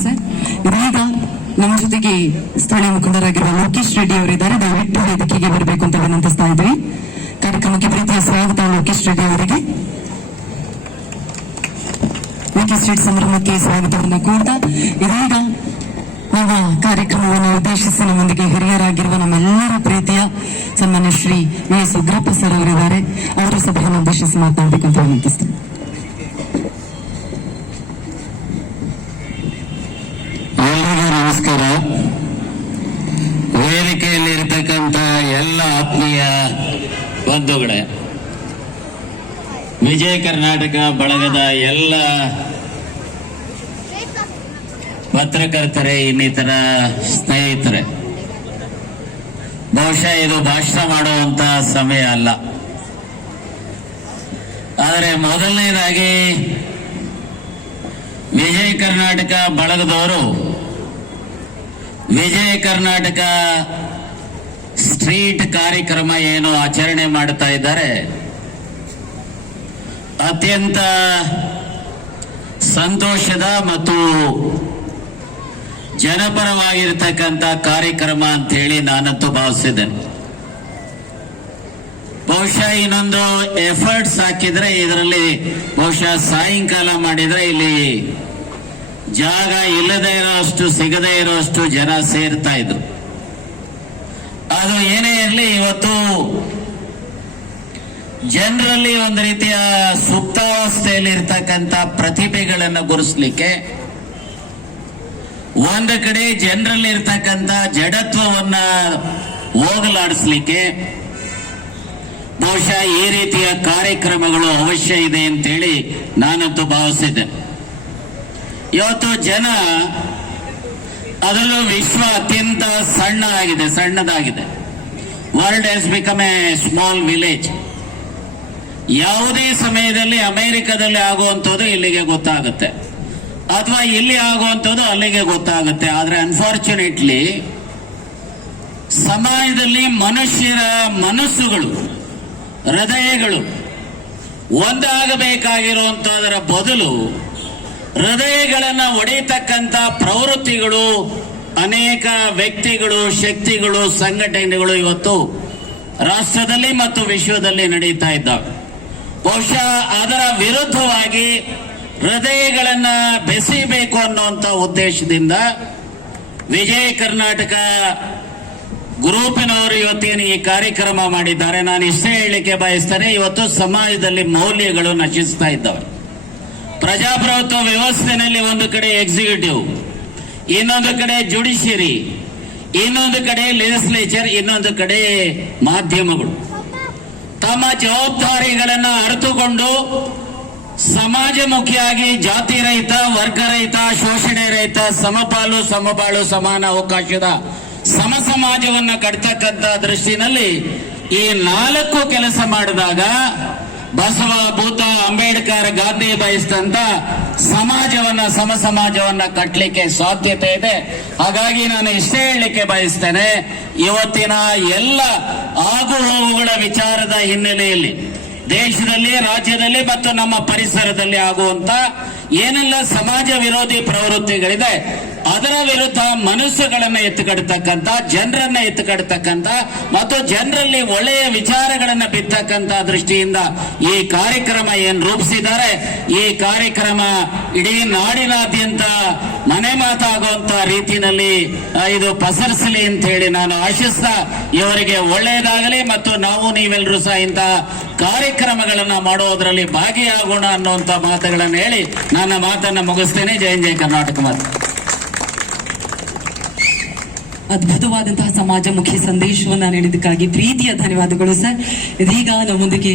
Sir, ಇದೀಗ ನಮ್ಮ ಜೊತೆಗೆ ಸ್ಥಳೀಯ ಮುಖಂಡರಾಗಿರುವ ಲೋಕೇಶ್ ರೆಡ್ಡಿ ಅವರಿದ್ದಾರೆ. ದಯವಿಟ್ಟು ವೇದಿಕೆಗೆ ಬರಬೇಕು ಅಂತ ವಿನಂತಿಸ್ತಾ ಇದ್ವಿ. ಕಾರ್ಯಕ್ರಮಕ್ಕೆ ಪ್ರೀತಿಯ ಸ್ವಾಗತ ಲೋಕೇಶ್ ರೆಡ್ಡಿ ಅವರಿಗೆ. ವಿಕಿ ಸ್ಟ್ರೀಟ್ ಸಂಭ್ರಮಕ್ಕೆ ಸ್ವಾಗತವನ್ನು ಕೋರ್ತಾ ಇದೀಗ ನಮ್ಮ ಕಾರ್ಯಕ್ರಮವನ್ನು ಉದ್ದೇಶಿಸಿ ನಮ್ಮೊಂದಿಗೆ ಹಿರಿಯರಾಗಿರುವ ನಮ್ಮೆಲ್ಲರ ಪ್ರೀತಿಯ ಸನ್ಮಾನ್ಯ Shri V S Ugrappa sir ಅವರಿದ್ದಾರೆ. ಅವರು ಸಭೆಯನ್ನು ಉದ್ದೇಶಿಸಿ ಮಾತನಾಡಬೇಕು ಅಂತ ವಿನಂತಿಸ್ತಾರೆ. ನಮಸ್ಕಾರ. ವೇದಿಕೆಯಲ್ಲಿರ್ತಕ್ಕಂಥ ಎಲ್ಲ ಆತ್ಮೀಯ ಬಂಧುಗಳೇ, ವಿಜಯ ಕರ್ನಾಟಕ ಬಳಗದ ಎಲ್ಲ ಪತ್ರಕರ್ತರೇ, ಇನ್ನಿತರ ಸ್ನೇಹಿತರೆ, ಬಹುಶಃ ಇದು ಭಾಷಣ ಮಾಡುವಂತ ಸಮಯ ಅಲ್ಲ. ಆದರೆ ಮೊದಲನೇದಾಗಿ ವಿಜಯ ಕರ್ನಾಟಕ ಬಳಗದವರು ವಿಜಯ ಕರ್ನಾಟಕ ಸ್ಟ್ರೀಟ್ ಕಾರ್ಯಕ್ರಮ ಏನು ಆಚರಣೆ ಮಾಡ್ತಾ ಇದ್ದಾರೆ, ಅತ್ಯಂತ ಸಂತೋಷದ ಮತ್ತು ಜನಪರವಾಗಿರ್ತಕ್ಕಂಥ ಕಾರ್ಯಕ್ರಮ ಅಂತ ಹೇಳಿ ನಾನಂತೂ ಭಾವಿಸಿದ್ದೇನೆ. ಬಹುಶಃ ಇನ್ನೊಂದು ಎಫರ್ಟ್ಸ್ ಹಾಕಿದ್ರೆ ಇದರಲ್ಲಿ ಬಹುಶಃ ಸಾಯಂಕಾಲ ಮಾಡಿದ್ರೆ ಇಲ್ಲಿ ಜಾಗ ಇಲ್ಲದೆ ಇರೋಷ್ಟು, ಸಿಗದೇ ಇರೋಷ್ಟು ಜನ ಸೇರ್ತಾ ಇದ್ರು. ಅದು ಏನೇ ಇರಲಿ, ಇವತ್ತು ಜನರಲ್ಲಿ ಒಂದು ರೀತಿಯ ಸುಪ್ತಾವಸ್ಥೆಯಲ್ಲಿ ಇರ್ತಕ್ಕಂಥ ಪ್ರತಿಭೆಗಳನ್ನು ಗುರುತಿಸಲಿಕ್ಕೆ, ಒಂದು ಕಡೆ ಜನರಲ್ಲಿ ಇರ್ತಕ್ಕಂಥ ಜಡತ್ವವನ್ನ ಹೋಗಲಾಡಿಸ್ಲಿಕ್ಕೆ ಬಹುಶಃ ಈ ರೀತಿಯ ಕಾರ್ಯಕ್ರಮಗಳು ಅವಶ್ಯ ಇದೆ ಅಂತೇಳಿ ನಾನಂತೂ ಭಾವಿಸಿದ್ದೇನೆ. ಇವತ್ತು ಜನ, ಅದರಲ್ಲೂ ವಿಶ್ವ ಅತ್ಯಂತ ಸಣ್ಣದಾಗಿದೆ. World has become a small village. ಯಾವುದೇ ಸಮಯದಲ್ಲಿ ಅಮೆರಿಕದಲ್ಲಿ ಆಗುವಂಥದ್ದು ಇಲ್ಲಿಗೆ ಗೊತ್ತಾಗುತ್ತೆ, ಅಥವಾ ಇಲ್ಲಿ ಆಗುವಂಥದ್ದು ಅಲ್ಲಿಗೆ ಗೊತ್ತಾಗುತ್ತೆ. ಆದರೆ ಅನ್ಫಾರ್ಚುನೇಟ್ಲಿ ಸಮಾಜದಲ್ಲಿ ಮನುಷ್ಯರ ಮನಸ್ಸುಗಳು, ಹೃದಯಗಳು ಒಂದಾಗಬೇಕಾಗಿರುವಂತಹದರ ಬದಲು ಹೃದಯಗಳನ್ನು ಒಡೆಯತಕ್ಕಂಥ ಪ್ರವೃತ್ತಿಗಳು, ಅನೇಕ ವ್ಯಕ್ತಿಗಳು, ಶಕ್ತಿಗಳು, ಸಂಘಟನೆಗಳು ಇವತ್ತು ರಾಷ್ಟ್ರದಲ್ಲಿ ಮತ್ತು ವಿಶ್ವದಲ್ಲಿ ನಡೀತಾ ಇದ್ದಾವೆ. ಬಹುಶಃ ಅದರ ವಿರುದ್ಧವಾಗಿ ಹೃದಯಗಳನ್ನ ಬೆಸೆಯಬೇಕು ಅನ್ನುವಂಥ ಉದ್ದೇಶದಿಂದ ವಿಜಯ ಕರ್ನಾಟಕ ಗ್ರೂಪಿನವರು ಇವತ್ತೇನು ಈ ಕಾರ್ಯಕ್ರಮ ಮಾಡಿದ್ದಾರೆ, ನಾನು ಇಷ್ಟೇ ಹೇಳಲಿಕ್ಕೆ ಬಯಸ್ತೇನೆ. ಇವತ್ತು ಸಮಾಜದಲ್ಲಿ ಮೌಲ್ಯಗಳು ನಶಿಸ್ತಾ ಇದ್ದಾವೆ. ಪ್ರಜಾಪ್ರಭುತ್ವ ವ್ಯವಸ್ಥೆಯಲ್ಲಿ ಒಂದು ಕಡೆ ಎಕ್ಸಿಕ್ಯೂಟಿವ್, ಇನ್ನೊಂದು ಕಡೆ ಜುಡಿಷಿಯರಿ, ಇನ್ನೊಂದು ಕಡೆ ಲೆಜಿಸ್ಲೇಚರ್, ಇನ್ನೊಂದು ಕಡೆ ಮಾಧ್ಯಮಗಳು ತಮ್ಮ ಜವಾಬ್ದಾರಿಗಳನ್ನ ಅರಿತುಕೊಂಡು ಸಮಾಜಮುಖಿಯಾಗಿ ಜಾತಿ ರಹಿತ, ವರ್ಗ ರಹಿತ, ಶೋಷಣೆ ರಹಿತ, ಸಮಪಾಲು ಸಮಬಾಳು, ಸಮಾನ ಅವಕಾಶದ ಸಮ ಸಮಾಜವನ್ನ ಕಟ್ತಕ್ಕಂಥ ದೃಷ್ಟಿನಲ್ಲಿ ಈ 4 ಕೆಲಸ ಮಾಡಿದಾಗ ಬಸವ, ಬುದ್ಧ, ಅಂಬೇಡ್ಕರ್, ಗಾಂಧಿ ಬಯಸಿದಂತ ಸಮಾಜವನ್ನ, ಸಮ ಸಮಾಜವನ್ನ ಕಟ್ಟಲಿಕ್ಕೆ ಸಾಧ್ಯತೆ ಇದೆ. ಹಾಗಾಗಿ ನಾನು ಇಷ್ಟೇ ಹೇಳಲಿಕ್ಕೆ ಬಯಸ್ತೇನೆ, ಇವತ್ತಿನ ಎಲ್ಲ ಆಗು ಹೋಗುಗಳ ವಿಚಾರದ ಹಿನ್ನೆಲೆಯಲ್ಲಿ ದೇಶದಲ್ಲಿ, ರಾಜ್ಯದಲ್ಲಿ ಮತ್ತು ನಮ್ಮ ಪರಿಸರದಲ್ಲಿ ಆಗುವಂತ ಏನೆಲ್ಲ ಸಮಾಜ ವಿರೋಧಿ ಪ್ರವೃತ್ತಿಗಳಿದೆ, ಅದರ ವಿರುದ್ಧ ಮನಸ್ಸುಗಳನ್ನ ಎತ್ತುಕಡ್ತಕ್ಕಂಥ, ಜನರನ್ನ ಎತ್ತುಕಡ್ತಕ್ಕಂಥ ಮತ್ತು ಜನರಲ್ಲಿ ಒಳ್ಳೆಯ ವಿಚಾರಗಳನ್ನ ಬಿತ್ತಕ್ಕಂಥ ದೃಷ್ಟಿಯಿಂದ ಈ ಕಾರ್ಯಕ್ರಮ ಏನ್ ರೂಪಿಸಿದ್ದಾರೆ, ಈ ಕಾರ್ಯಕ್ರಮ ಇಡೀ ನಾಡಿನಾದ್ಯಂತ ಮನೆ ಮಾತಾಗುವಂತ ರೀತಿಯಲ್ಲಿ ಇದು ಪಸರಿಸಲಿ ಅಂತ ಹೇಳಿ ನಾನು ಆಶಿಸ್ತಾ, ಇವರಿಗೆ ಒಳ್ಳೆಯದಾಗಲಿ ಮತ್ತು ನಾವು ನೀವೆಲ್ಲರೂ ಸಹ ಇಂತಹ ಕಾರ್ಯಕ್ರಮಗಳನ್ನ ಮಾಡುವುದರಲ್ಲಿ ಭಾಗಿಯಾಗೋಣ ಅನ್ನುವಂತ ಮಾತುಗಳನ್ನು ಹೇಳಿ ನನ್ನ ಮಾತನ್ನ ಮುಗಿಸ್ತೇನೆ. ಜಯ ಕರ್ನಾಟಕ ಮಾತು. ಅದ್ಭುತವಾದಂತಹ ಸಮಾಜಮುಖಿ ಸಂದೇಶವನ್ನ ನೀಡಿದ್ದಕ್ಕಾಗಿ ಪ್ರೀತಿಯ ಧನ್ಯವಾದಗಳು ಸರ್. ಇದೀಗ ನಮ್ಮೊಂದಿಗೆ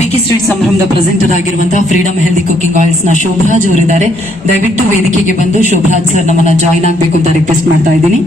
ವಿಕಿ ಸ್ಟ್ರೀಟ್ ಸಂಭ್ರಮದ ಪ್ರೆಸೆಂಟರ್ ಆಗಿರುವಂತಹ ಫ್ರೀಡಮ್ ಹೆಲ್ದಿ ಕುಕಿಂಗ್ ಆಯಿಲ್ಸ್ ನ ಶೋಭರಾಜ್ ಅವರಿದ್ದಾರೆ. ದಯವಿಟ್ಟು ವೇದಿಕೆಗೆ ಬಂದು ಶೋಭರಾಜ್ ಸರ್ ನಮ್ಮನ್ನ ಜಾಯಿನ್ ಆಗ್ಬೇಕು ಅಂತ ರಿಕ್ವೆಸ್ಟ್ ಮಾಡ್ತಾ ಇದ್ದೀನಿ.